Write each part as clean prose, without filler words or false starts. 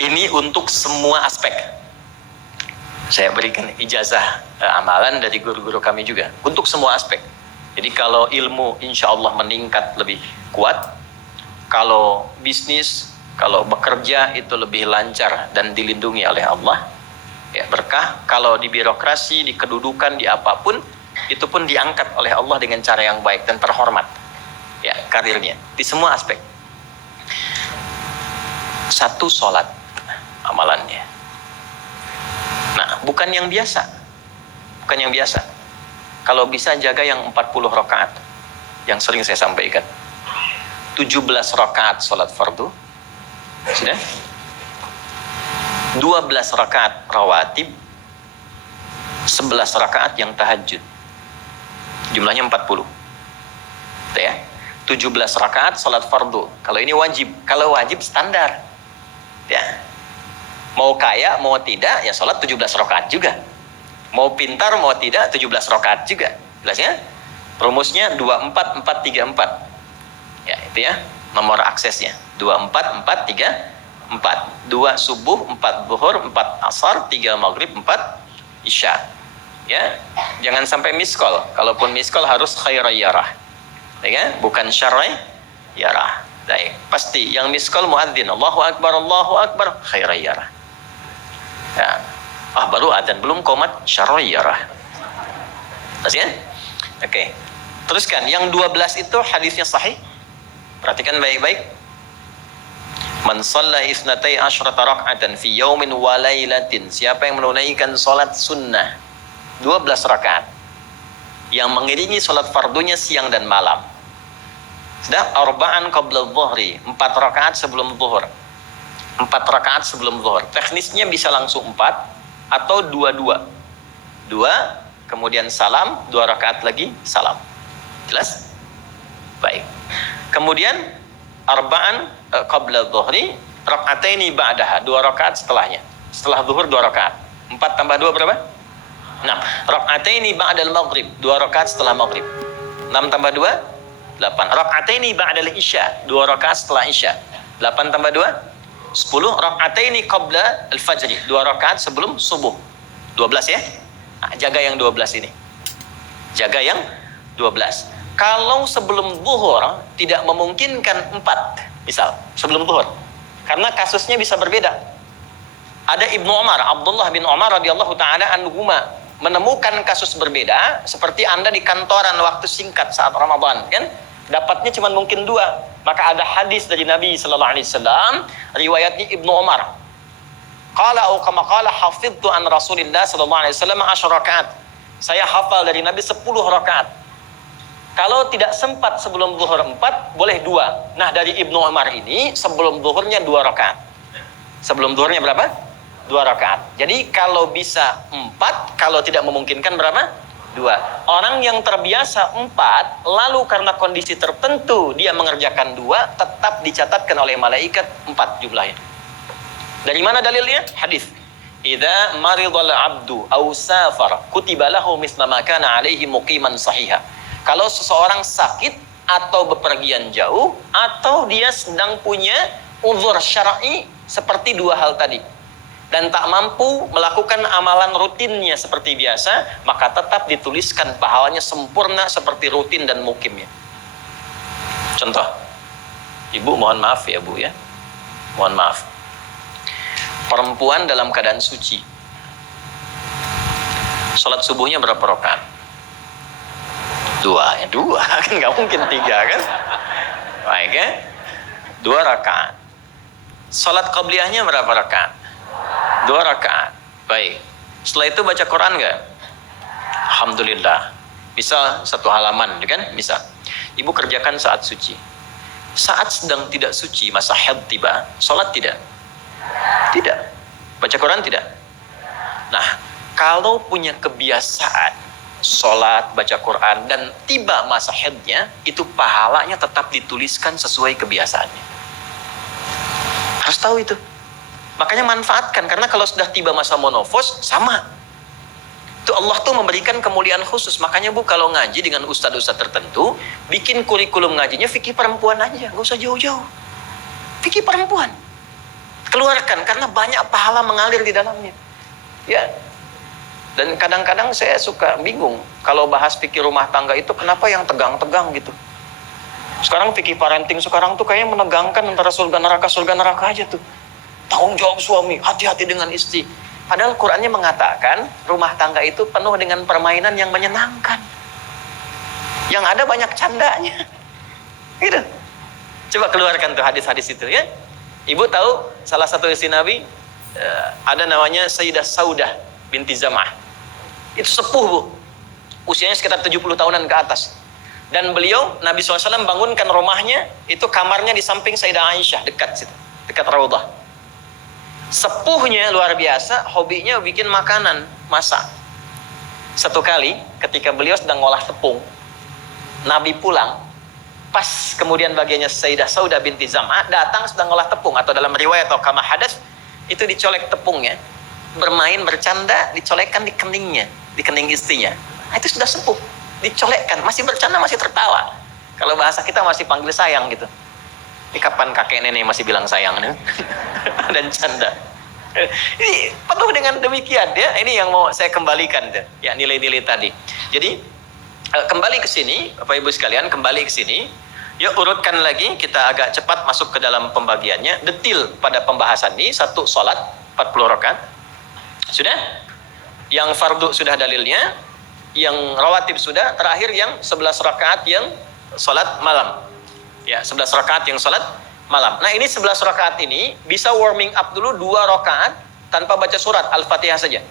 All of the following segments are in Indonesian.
Ini untuk semua aspek. Saya berikan ijazah amalan dari guru-guru kami juga untuk semua aspek. Jadi kalau ilmu insya Allah meningkat lebih kuat, kalau bisnis, kalau bekerja itu lebih lancar dan dilindungi oleh Allah, ya berkah. Kalau di birokrasi, di kedudukan, di apapun, itu pun diangkat oleh Allah dengan cara yang baik dan terhormat. Ya, karirnya di semua aspek. Satu, sholat amalannya. Nah, bukan yang biasa. Bukan yang biasa. Kalau bisa jaga yang 40 rakaat. Yang sering saya sampaikan. 17 rakaat sholat fardu. Sudah? 12 rakaat rawatib. 11 rakaat yang tahajud. Jumlahnya 40. Itu ya. 17 rakaat sholat fardu. Kalau ini wajib. Kalau wajib standar. Ya. Mau kaya, mau tidak, ya sholat 17 rakaat juga. Mau pintar, mau tidak, 17 rakaat juga. Jelas ya? Rumusnya 24, 4, 3, 4. Ya, itu ya. Nomor aksesnya. 24, 4, 3, 4. 2 subuh, 4 zuhur, 4 asar, 3 maghrib, 4 isya. Ya. Jangan sampai miskol. Kalaupun miskol harus khairayyarah. Ya kan? Bukan syarrayyarah. Baik. Pasti yang miskol muadzin. Allahu akbar, khairayyarah. Ya. Baru adzan belum qomat syarrayyarah. Terus ya? Oke. Teruskan yang 12 itu hadisnya sahih. Perhatikan baik-baik. Man shalla isnatai asyrata rak'atan fi yaumin wa lailatin. Siapa yang menunaikan salat sunnah 12 rakaat yang mengiringi salat fardunya siang dan malam. Sudah arba'an qabla dhuhri, 4 rakaat sebelum zuhur. 4 rakaat sebelum zuhur. Teknisnya bisa langsung 4 atau 2-2. 2, kemudian salam, 2 rakaat lagi, salam. Jelas? Baik. Kemudian arba'an qabla dhuhri, rak'ataini ba'daha, 2 rakaat setelahnya. Setelah zuhur 2 rakaat. 4 tambah 2 berapa? 6. Rak'ataini ba'dal maghrib, 2 rakaat setelah maghrib. 6 tambah 2, 8. Rak'ataini ba'dal isya, 2 rakaat setelah isya. 8 tambah 2, 10. Rak'ataini qabla al-fajri, 2 rakaat sebelum subuh. 12 ya. Nah, jaga yang 12 ini. Jaga yang 12. Kalau sebelum zuhur tidak memungkinkan 4, misal sebelum zuhur, karena kasusnya bisa berbeda. Ada Ibnu Umar, Abdullah bin Umar radhiyallahu taala anhuma, menemukan kasus berbeda seperti Anda di kantoran waktu singkat saat Ramadan, kan? Dapatnya cuma mungkin 2. Maka ada hadis dari Nabi sallallahu alaihi wasallam, riwayatnya Ibnu Umar. Qala au kama qala hafidtu an Rasulillah sallallahu alaihi wasallam 10 rakaat. Saya hafal dari Nabi 10 rakaat. Kalau tidak sempat sebelum zuhur 4, boleh 2. Nah, dari Ibnu Umar ini sebelum zuhurnya 2 rakaat. Sebelum zuhurnya berapa? 2 rakaat. Jadi kalau bisa 4, kalau tidak memungkinkan berapa? 2. Orang yang terbiasa 4, lalu karena kondisi tertentu dia mengerjakan 2, tetap dicatatkan oleh malaikat 4 jumlahnya. Dari mana dalilnya? Hadis. Idza maridal abdu aw safar kutiba lahu misla ma kana alaihi muqiman sahiha. Kalau seseorang sakit atau bepergian jauh atau dia sedang punya uzur syar'i seperti 2 hal tadi, dan tak mampu melakukan amalan rutinnya seperti biasa, maka tetap dituliskan pahalanya sempurna seperti rutin dan mukimnya. Contoh, ibu mohon maaf ya bu ya, mohon maaf. Perempuan dalam keadaan suci, sholat subuhnya berapa rakaat? 2 ya, 2 kan nggak mungkin 3 kan? Baik ya, 2 rakaat. Sholat qabliyahnya berapa rakaat? 2 rakaat. Baik. Setelah itu baca Quran nggak? Alhamdulillah. Bisa 1 halaman, kan? Bisa. Ibu kerjakan saat suci. Saat sedang tidak suci, masa haid tiba, sholat tidak? Tidak. Baca Quran tidak? Nah, kalau punya kebiasaan sholat, baca Quran, dan tiba masa haidnya, itu pahalanya tetap dituliskan sesuai kebiasaannya. Harus tahu itu. Makanya manfaatkan, karena kalau sudah tiba masa monofos, sama. Itu Allah tuh memberikan kemuliaan khusus. Makanya bu, kalau ngaji dengan ustadz-ustadz tertentu, bikin kurikulum ngajinya fikih perempuan aja, nggak usah jauh-jauh. Fikih perempuan. Keluarkan, karena banyak pahala mengalir di dalamnya. Ya. Dan kadang-kadang saya suka bingung kalau bahas fikih rumah tangga itu, kenapa yang tegang-tegang gitu. Sekarang fikih parenting sekarang tuh kayaknya menegangkan antara surga neraka aja tuh. Tanggung jawab suami, hati-hati dengan istri. Padahal Qur'annya mengatakan rumah tangga itu penuh dengan permainan yang menyenangkan. Yang ada banyak candanya. Gitu. Coba keluarkan tuh hadis-hadis itu ya. Ibu tahu salah satu istri Nabi ada namanya Sayyidah Saudah binti Zam'ah. Itu sepuh, Bu. Usianya sekitar 70 tahunan ke atas. Dan beliau, Nabi SAW bangunkan rumahnya, itu kamarnya di samping Sayyidah Aisyah, dekat situ, dekat Raudhah. Sepuhnya luar biasa, hobinya bikin makanan, masak. Satu kali, ketika beliau sedang ngolah tepung, Nabi pulang, pas kemudian bagiannya Sayyidah Saudah binti Zam'ah datang sedang ngolah tepung, atau dalam riwayat atau kama hadas, itu dicolek tepungnya, bermain, bercanda, dicolekkan di keningnya, di kening istrinya. Nah, itu sudah sepuh. Dicolekkan, masih bercanda, masih tertawa. Kalau bahasa kita masih panggil sayang gitu. Ini kapan kakek nenek masih bilang sayang nih? Dan canda. Ini penuh dengan demikian ya. Ini yang mau saya kembalikan deh, ya, nilai-nilai tadi. Jadi kembali ke sini, Bapak Ibu sekalian, kembali ke sini. Yuk urutkan lagi, kita agak cepat masuk ke dalam pembagiannya. Detil pada pembahasan ini, satu salat 40 rakaat. Sudah? Yang fardu sudah dalilnya. Yang rawatib sudah, terakhir yang 11 rakaat yang salat malam. Ya, 11 rakaat yang salat malam. Nah, ini 11 rakaat ini bisa warming up dulu 2 rakaat tanpa baca surat Al-Fatihah saja.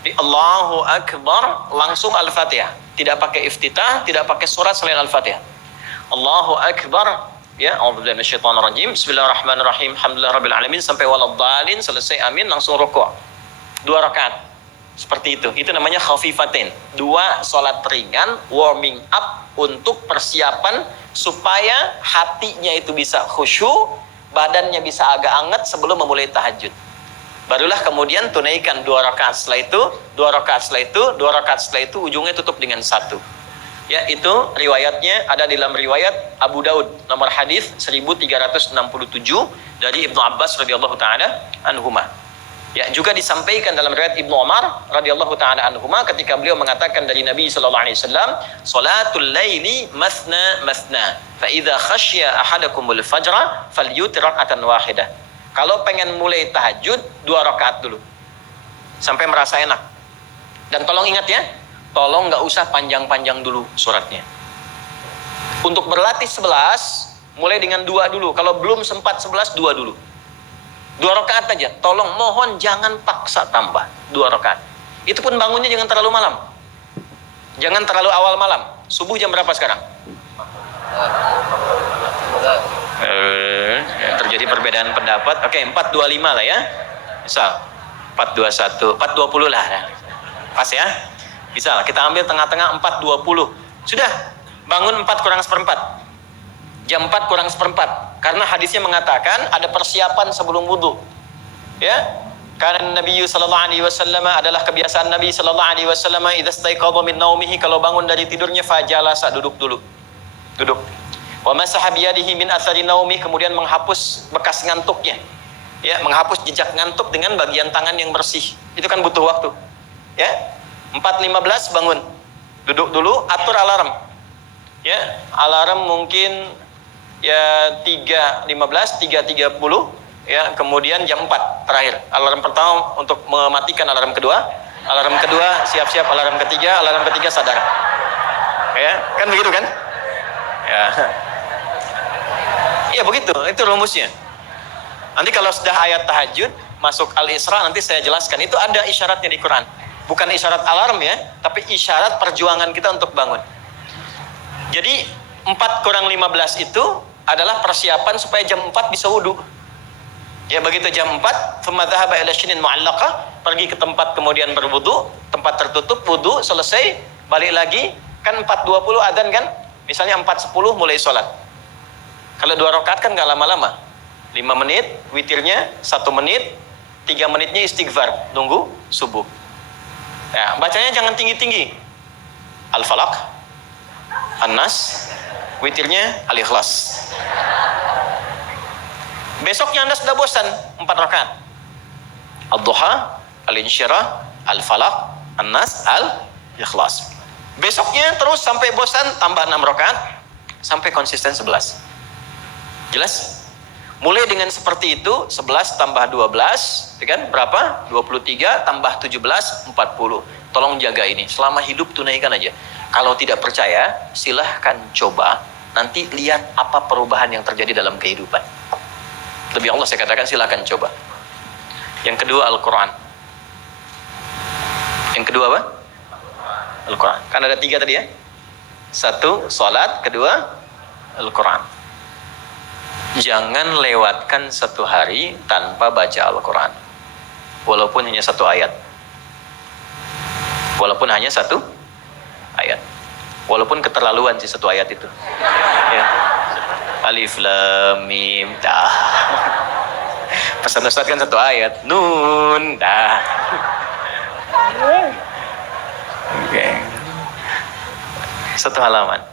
Di Allahu Akbar langsung Al-Fatihah. Tidak pakai iftitah, tidak pakai surat selain Al-Fatihah. Allahu Akbar, ya, a'udzubillahi minasyaitonirrajim. Bismillahirrahmanirrahim. Alhamdulillahirabbil alamin sampai waladhdallin, selesai amin langsung rukuk. 2 rakaat. Seperti itu namanya khafifatain. 2 salat ringan, warming up untuk persiapan supaya hatinya itu bisa khusyuk, badannya bisa agak hangat sebelum memulai tahajud. Barulah kemudian tunaikan 2 rakaat setelah itu, 2 rakaat setelah itu, 2 rakaat setelah itu, ujungnya tutup dengan 1. Ya, itu riwayatnya ada dalam riwayat Abu Daud, nomor hadis 1367 dari Ibnu Abbas radhiyallahu taala anhuma. Ya, juga disampaikan dalam riwayat Ibnu Umar radhiyallahu taala anhuma ketika beliau mengatakan dari Nabi sallallahu alaihi wasallam, "Salatul laili masna masna, fa idza khasya ahadakumul fajra falyutir rak'atan wahidah." Kalau pengen mulai tahajud 2 rakaat dulu. Sampai merasa enak. Dan tolong ingat ya, tolong enggak usah panjang-panjang dulu suratnya. Untuk berlatih 11, mulai dengan 2 dulu. Kalau belum sempat 11, 2 dulu. 2 rakaat aja, tolong mohon jangan paksa tambah 2 rakaat. Itu pun bangunnya jangan terlalu malam. Jangan terlalu awal malam. Subuh jam berapa sekarang? Terjadi perbedaan pendapat. Oke, 4.25 lah ya. Misal 4.21, 4.20 lah. Pas ya? Bisa, kita ambil tengah-tengah 4.20. Sudah, bangun 4 kurang seperempat. Jam 4 kurang seperempat. Karena hadisnya mengatakan ada persiapan sebelum wudu. Ya. Karena Nabi sallallahu alaihi wasallam adalah kebiasaan Nabi sallallahu alaihi wasallam idza staiqadha min naumihi, kalau bangun dari tidurnya fajalasa, duduk dulu. Duduk. Wa masaha biyadihi min athari naumi, kemudian menghapus bekas ngantuknya. Ya, menghapus jejak ngantuk dengan bagian tangan yang bersih. Itu kan butuh waktu. Ya. 4.15 bangun. Duduk dulu, atur alarm. Ya, alarm mungkin ya 3.15, 3.30, ya, kemudian jam 4 terakhir. Alarm pertama untuk mematikan alarm kedua siap-siap alarm ketiga sadar. Ya, kan begitu kan? Ya. Iya begitu, itu rumusnya. Nanti kalau sudah ayat tahajud masuk Al-Isra nanti saya jelaskan, itu ada isyaratnya di Quran. Bukan isyarat alarm ya, tapi isyarat perjuangan kita untuk bangun. Jadi 4 kurang 15 itu adalah persiapan supaya jam 4 bisa wudu. Ya, begitu jam 4, thumma dhahaba ila shinin mu'allaqah, pergi ke tempat kemudian berwudu, tempat tertutup, wudu, selesai, balik lagi, kan 4.20 adzan kan? Misalnya 4.10 mulai sholat. Kalau 2 rakaat kan nggak lama-lama. 5 menit, witirnya 1 menit, 3 menitnya istighfar, nunggu subuh. Ya, bacanya jangan tinggi-tinggi. Al-Falaq, An-Nas, witirnya Al-Ikhlas. Besoknya Anda sudah bosan 4 rakaat. Ad-duha, al-insyirah, al-falaq, an-nas, al-ikhlas. Besoknya terus sampai bosan, tambah 6 rakaat, sampai konsisten 11. Jelas? Mulai dengan seperti itu, 11 tambah 12, ya kan? Berapa? 23 tambah 17, 40. Tolong jaga ini, selama hidup tunaikan aja. Kalau tidak percaya, silahkan coba. Nanti lihat apa perubahan yang terjadi dalam kehidupan. Lebih Allah saya katakan silahkan coba. Yang kedua Al-Quran. Yang kedua apa? Al-Quran. Kan ada 3 tadi ya. 1, sholat. 2, Al-Quran. Jangan lewatkan 1 hari tanpa baca Al-Quran. Walaupun hanya 1 ayat. Walaupun hanya 1 ayat. Walaupun keterlaluan sih 1 ayat itu. Ya. Alif Lam Mim dah. Pesan Ustaz kan 1 ayat. Nun dah. Oke. 1 halaman.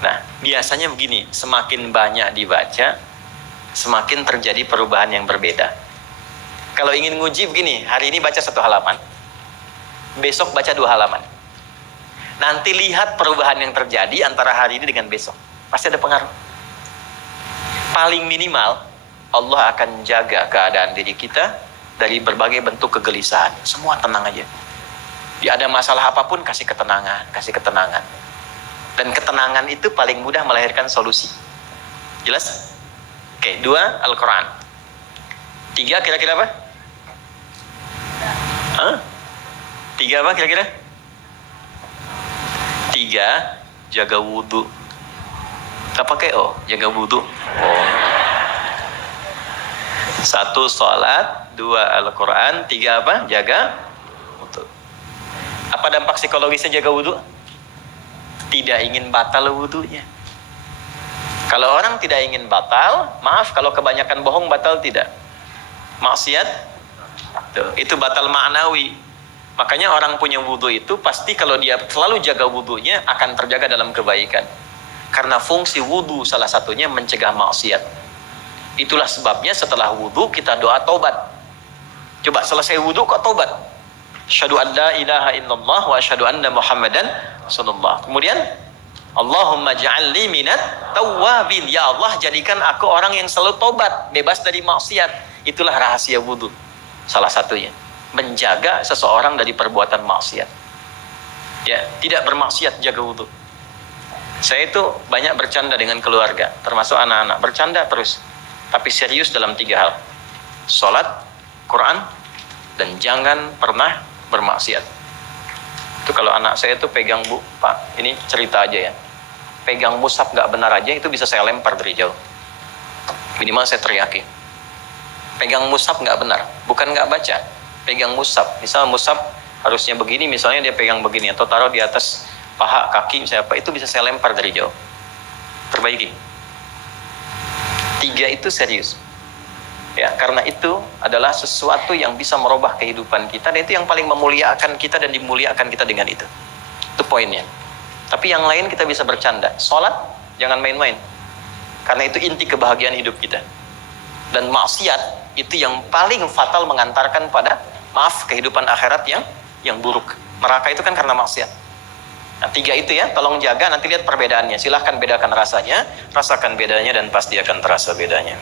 Nah, biasanya begini, semakin banyak dibaca, semakin terjadi perubahan yang berbeda. Kalau ingin nguji begini, hari ini baca 1 halaman, besok baca 2 halaman. Nanti lihat perubahan yang terjadi antara hari ini dengan besok. Pasti ada pengaruh. Paling minimal, Allah akan jaga keadaan diri kita dari berbagai bentuk kegelisahan. Semua tenang aja. Dia ada masalah apapun, kasih ketenangan, kasih ketenangan. Dan ketenangan itu paling mudah melahirkan solusi. Jelas? Oke, 2, Al-Quran. 3 kira-kira apa? 3 apa kira-kira? 3, jaga wudhu. Tak pakai jaga wudhu. 1, sholat. 2, Al-Quran. 3 apa? Jaga wudhu. Apa dampak psikologisnya jaga wudhu? Tidak ingin batal wudhunya. Kalau orang tidak ingin batal, maaf kalau kebanyakan bohong batal tidak. Maksiat, itu batal ma'nawi. Makanya orang punya wudhu itu pasti kalau dia selalu jaga wudhunya akan terjaga dalam kebaikan. Karena fungsi wudhu salah satunya mencegah maksiat. Itulah sebabnya setelah wudhu kita doa taubat. Coba selesai wudhu kok taubat. Asyhadu an la ilaha illallah wa asyhadu anna Muhammadan Rasulullah. Kemudian Allahumma ja'alni minat tawwabin. Ya Allah, jadikan aku orang yang selalu tobat, bebas dari maksiat. Itulah rahasia wudhu. Salah satunya menjaga seseorang dari perbuatan maksiat. Ya, tidak bermaksiat, jaga wudhu. Saya itu banyak bercanda dengan keluarga, termasuk anak-anak. Bercanda terus, tapi serius dalam 3 hal. Salat, Quran, dan jangan pernah bermaksiat. Itu kalau anak saya itu pegang, Bu, Pak, ini cerita aja ya. Pegang mushaf nggak benar aja, itu bisa saya lempar dari jauh. Minimal saya teriakin. Pegang mushaf nggak benar, bukan nggak baca. Pegang mushaf, misal mushaf harusnya begini, misalnya dia pegang begini, atau taruh di atas paha, kaki, misalnya apa, itu bisa saya lempar dari jauh. Perbaiki. 3 itu serius. Ya, karena itu adalah sesuatu yang bisa merubah kehidupan kita, dan itu yang paling memuliakan kita dan dimuliakan kita dengan itu. Itu poinnya. Tapi yang lain kita bisa bercanda. Sholat, jangan main-main. Karena itu inti kebahagiaan hidup kita. Dan maksiat, itu yang paling fatal mengantarkan pada, kehidupan akhirat yang buruk. Neraka itu kan karena maksiat. Nah, 3 itu ya, tolong jaga, nanti lihat perbedaannya. Silahkan bedakan rasanya, rasakan bedanya, dan pasti akan terasa bedanya.